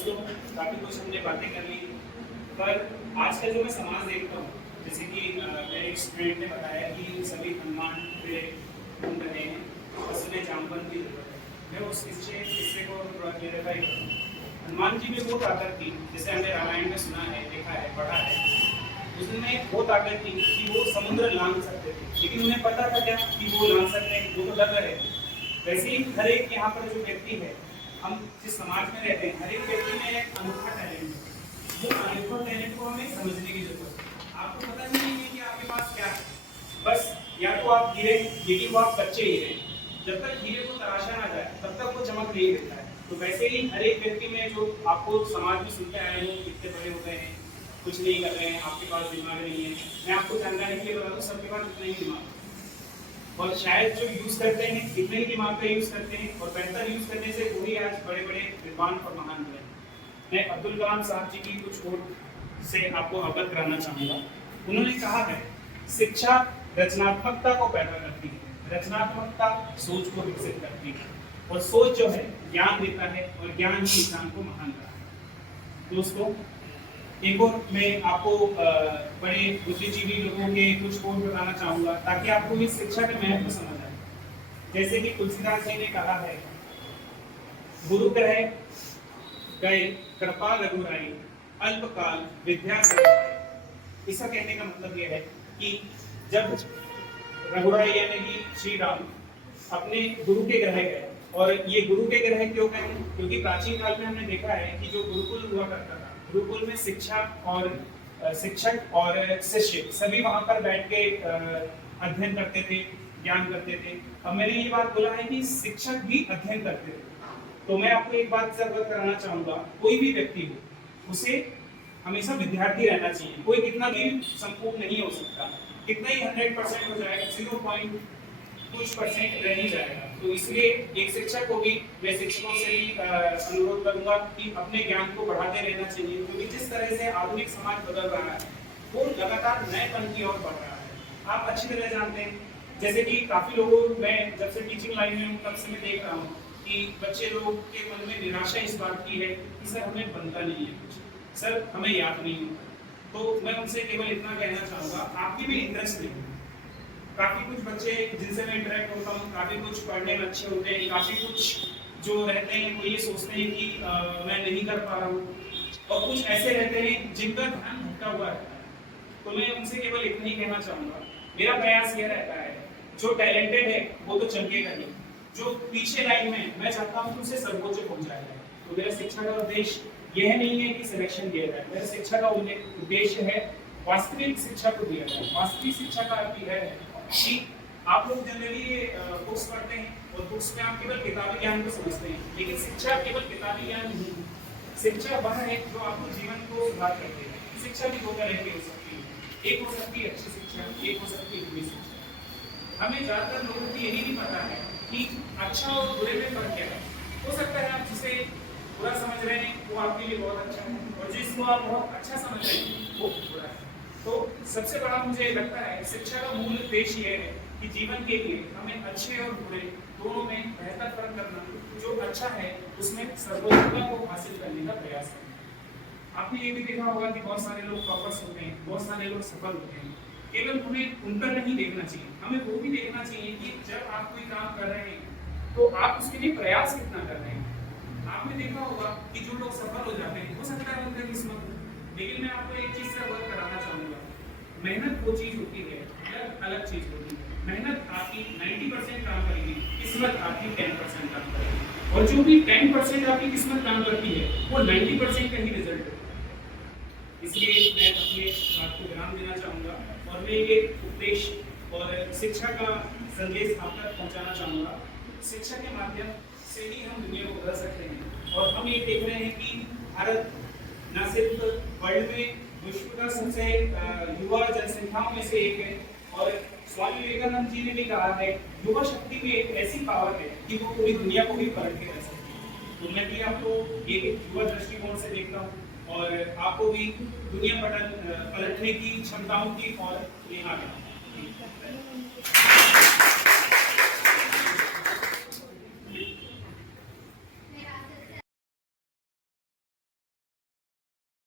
दोस्तों, काफ़ी कुछ हमने बातें कर ली, पर आज का जो मैं समाज देखता हूँ, जैसे कि मेरे एक स्टूडेंट ने बताया कि सभी हनुमान पे घूम रहे हैं, बस उन्हें जामवन की जरूरत है। मैं उस किस्से को थोड़ा क्लियरिफाई करूँ। हनुमान जी में वो ताकत थी, जैसे हमने रामायण में सुना है, देखा है, पढ़ा है, उसमें वो ताकत थी कि वो समुद्र लांघ सकते थे, लेकिन उन्हें पता था क्या कि वो लांघ सकते हैं, वो तो डर रहे थे। वैसे ही हर एक यहाँ पर जो व्यक्ति है, हम जिस समाज में रहते हैं, हर एक व्यक्ति में एक अनोखा टैलेंट है। वो अनोखा टैलेंट को हमें समझने की जरूरत है। आपको पता ही नहीं है कि आपके पास क्या है, बस या तो आप हीरे, लेकिन वो आप कच्चे हीरे। जब तक हीरे को तराशा ना जाए तब तक वो चमक नहीं देता है। तो वैसे ही हर एक व्यक्ति में जो आपको समाज में सुनते आए हो, कितने बड़े हो गए हैं, कुछ नहीं कर रहे हैं, आपके पास दिमाग नहीं है, मैं आपको जानकारी के लिए बता दूं, सबके पास इतना ही दिमाग है। और शायद जो यूज करते हैं इतने ही दिमाग का यूज करते हैं, और बेहतर यूज करने से वही आज बड़े बड़े विद्वान और महान बने। मैं अब्दुल कलाम साहब जी की कुछ कोट से आपको अवगत कराना चाहूँगा। उन्होंने कहा है, शिक्षा रचनात्मकता को पैदा करती है, रचनात्मकता सोच को विकसित करती है, और सोच जो है ज्ञान देता है, और ज्ञान ही इंसान को महान बनाता है। दोस्तों, एक और मैं आपको बड़े बुद्धिजीवी लोगों के कुछ कोट बताना चाहूंगा, ताकि आपको इस शिक्षा के महत्व समझ आए। जैसे कि तुलसीदास जी ने कहा है, गुरु ग्रह गए कृपा रघुराई, अल्पकाल विद्या समुदाय। इसका कहने का मतलब यह है कि जब रघुराई यानी कि श्री राम अपने गुरु के ग्रह गए, और ये गुरु के ग्रह क्यों गए, क्योंकि प्राचीन काल में हमने देखा है कि जो गुरुकुल हुआ करता था, गुरुकुल में शिक्षा और शिक्षक और शिष्य सभी वहां पर बैठ के अध्ययन करते थे, ज्ञान करते थे। अब मैंने ये बात बोला है कि शिक्षक भी अध्ययन करते थे, तो मैं आपको एक बात से अवगत कराना चाहूंगा, कोई भी व्यक्ति हो, उसे हमेशा विद्यार्थी रहना चाहिए। कोई कितना भी संपूर्ण नहीं हो सकता, कितना ही 100% हो जाएगा, 0 कुछ परसेंट रह ही जाएगा। तो इसलिए एक शिक्षक को भी, मैं शिक्षकों से भी अनुरोध करूंगा कि अपने ज्ञान को बढ़ाते रहना चाहिए, क्योंकि जिस तरह से आधुनिक समाज बदल रहा है, वो लगातार नएपन की ओर बढ़ रहा है। आप अच्छी तरह जानते हैं, जैसे कि काफी लोगों, मैं जब से टीचिंग लाइन में हूँ तब से मैं देख रहा हूँ कि बच्चे लोग के मन में निराशा इस बात की है कि सर हमें बनता नहीं है कुछ, सर हमें याद नहीं होता। तो मैं उनसे केवल इतना कहना चाहूंगा, आपकी भी इंटरेस्ट नहीं। काफी कुछ बच्चे जिनसे मैं इंटरेक्ट होता हूँ, काफी कुछ पढ़ने में अच्छे होते हैं, काफी कुछ जो रहते हैं वो ये सोचते हैं कि मैं नहीं कर पा रहा हूँ, और कुछ ऐसे रहते हैं जिनका ध्यान भटका हुआ रहता है। तो मैं उनसे केवल इतना ही कहना चाहूंगा, मेरा प्रयास यह रहता है, जो टैलेंटेड है वो तो चमकेगा नहीं, जो पीछे लाइन में, मैं चाहता हूँ कि उसे सर्वोच्च पहुंचाया जाए। तो मेरा शिक्षा का उद्देश्य यह नहीं है कि सिलेक्शन दिया जाए, मेरा शिक्षा का उद्देश्य है वास्तविक शिक्षा को दिया जाए। वास्तविक शिक्षा का अर्थ यह है कि आप लोग जनरली बुक्स पढ़ते हैं, और बुक्स में आप केवल किताबी ज्ञान को समझते हैं, लेकिन शिक्षा केवल किताबी ज्ञान नहीं है। शिक्षा वह है जो आपको जीवन को सुधार करते हैं। शिक्षा भी दो तरह की हो सकती है, एक हो सकती है अच्छी शिक्षा, एक हो सकती है बुरी शिक्षा। हमें ज्यादातर लोगों को यही नहीं पता है कि अच्छा और बुरे में फर्क क्या है। हो सकता है आप जिसे बुरा समझ रहे हैं वो आपके लिए बहुत अच्छा है, और जिसको आप बहुत अच्छा समझ रहे हैं वो बुरा है। तो सबसे बड़ा मुझे लगता है शिक्षा का मूल उद्देश्य ये है कि जीवन के लिए हमें अच्छे और बुरे दोनों में बेहतर फर्क करना, जो अच्छा है उसमें सर्वोत्तमता को हासिल करने का प्रयास करना। आपने ये भी देखा होगा कि बहुत सारे लोग टॉपर्स होते हैं, बहुत सारे लोग सफल होते हैं। केवल हमें उन पर नहीं देखना चाहिए, हमें वो भी देखना चाहिए कि जब आप कोई काम कर रहे हैं तो आप उसके लिए प्रयास कितना कर रहे हैं। आपने देखा होगा कि जो लोग सफल हो जाते हैं, हो सकता है उनका किस्मत, लेकिन मैं आपको एक चीज से अवगत कराना चाहूंगा, मेहनत वो चीज होती है, अलग अलग चीज होती है। मेहनत आपकी 90% काम करेगी, किस्मत आपकी 10% काम करेगी, और जो भी 10% आपकी किस्मत काम करती है वो 90% का ही रिजल्ट है। इसलिए मैं अपने बात को विराम देना चाहूँगा, और मैं ये उपदेश और शिक्षा का संदेश आप तक पहुँचाना चाहूँगा। शिक्षा के माध्यम से ही हम दुनिया को बदल सकते हैं, और हम ये देख रहे हैं कि भारत न सिर्फ वर्ल्ड में विश्व का सबसे युवा जनसंख्याओं में से एक है, और स्वामी विवेकानंद जी ने भी कहा है, युवा शक्ति में एक ऐसी पावर है कि वो पूरी दुनिया को भी पलट के रह सकती है। तो मैं भी आपको एक युवा दृष्टिकोण से देखता हूँ, और आपको भी दुनिया पलटने की क्षमताओं की और यहाँ